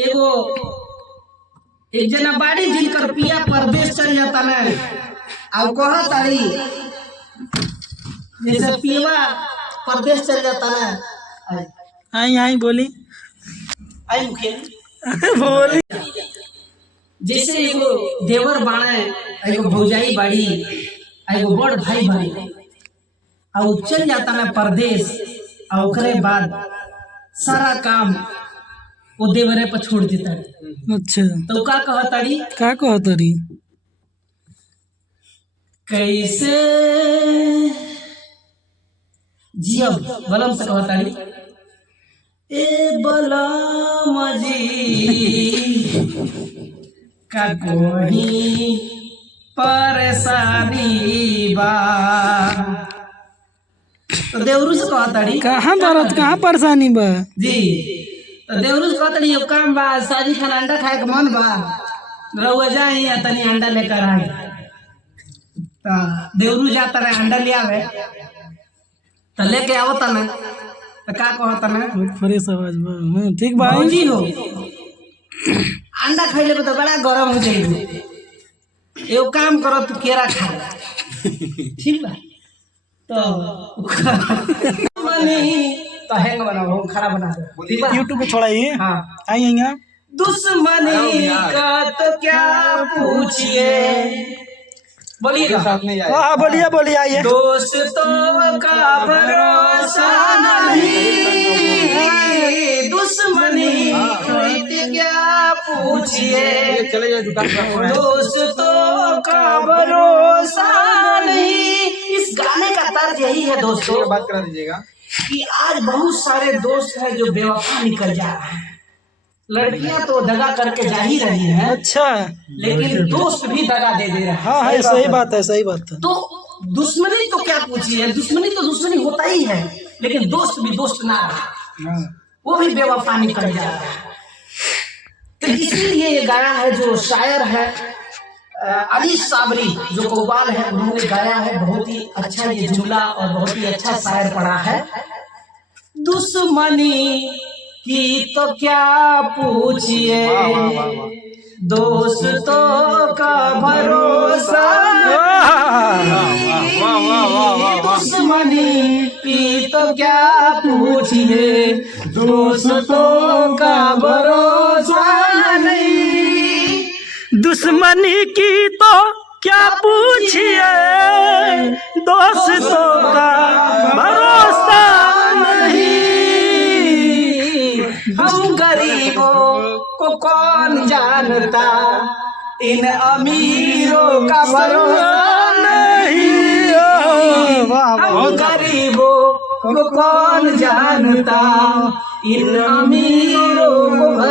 एगो एक जना बाड़ी जिनकर पिया परदेश चल जाता ना और कहा तारी जैसे पिया परदेश चल जाता ना। आई आई बोली आई मुखिया बोली जैसे एगो देवर बाणे एगो भौजाई बाड़ी एगो बड़ भाई बाड़ी और चल जाता ना परदेश और ओकरे बाद सारा काम वो देवरे पर छोड़ देता है। अच्छा तो का कहतारी कैसे जियब बलम से कहतारी ए बलम जी का कोई परेशानी बा। तो देवरू से कहतारी कहाँ दर्द कहाँ परेशानी बा जी। तो देवरू से कहतारी यो काम बा साजी खाना अंडा खाए के मन बा रउआ जाई या तनी अंडा लेकर आए। तो देवरू जाता रहे अंडा ले आवे तो लेके आवता ना तो का कहता ना फ्रेश आवाज बा ठीक बा भौजी हो अंडा खइले पे तो बड़ा गरम हो जाई एगो काम करो तू केरा खा ठीक बा। तो तो हैंग बनाओ खड़ा बना दो ठीक बा। यूट्यूब पे छोड़ाइए हाँ आई यहाँ दुश्मनी का तो क्या पूछिए बोलिएगा हाँ बोलिए बोलिए आइए दोस्तों का भरोसा नहीं दुश्मनी क्या पूछिए दोस्तों का भरोसा नहीं। इस गाने का तर्ज यही है दोस्तों बात करा दीजिएगा कि आज बहुत सारे दोस्त हैं जो बेवफा निकल जा रहे हैं। लड़कियां तो दगा करके जा ही रही हैं अच्छा लेकिन दोस्त भी दगा दे रहे हैं। हाँ हाँ सही बात है सही बात है। तो दुश्मनी तो क्या पूछिए दुश्मनी तो दुश्मनी होता ही है लेकिन दोस्त भी दोस्त ना रहा वो भी बेवफा निकल जा रहा है। तो इसीलिए ये गाया है जो शायर है अली साबरी जो कव्वाल है उन्होंने गाया है। बहुत ही अच्छा ये जुमला और बहुत ही अच्छा शायर पढ़ा है। दुश्मनी की तो क्या पूछिए दोस्तों का भरोसा दुश्मनी की तो क्या पूछिए दोस्तों का भरोसा नहीं। दुश्मनी की तो क्या पूछिए दोस्तों का भरोसा नहीं। हम गरीबों को कौन जानता इन अमीरों का भरोसा नहीं। हम गरीबों को कौन जानता इन अमीरों को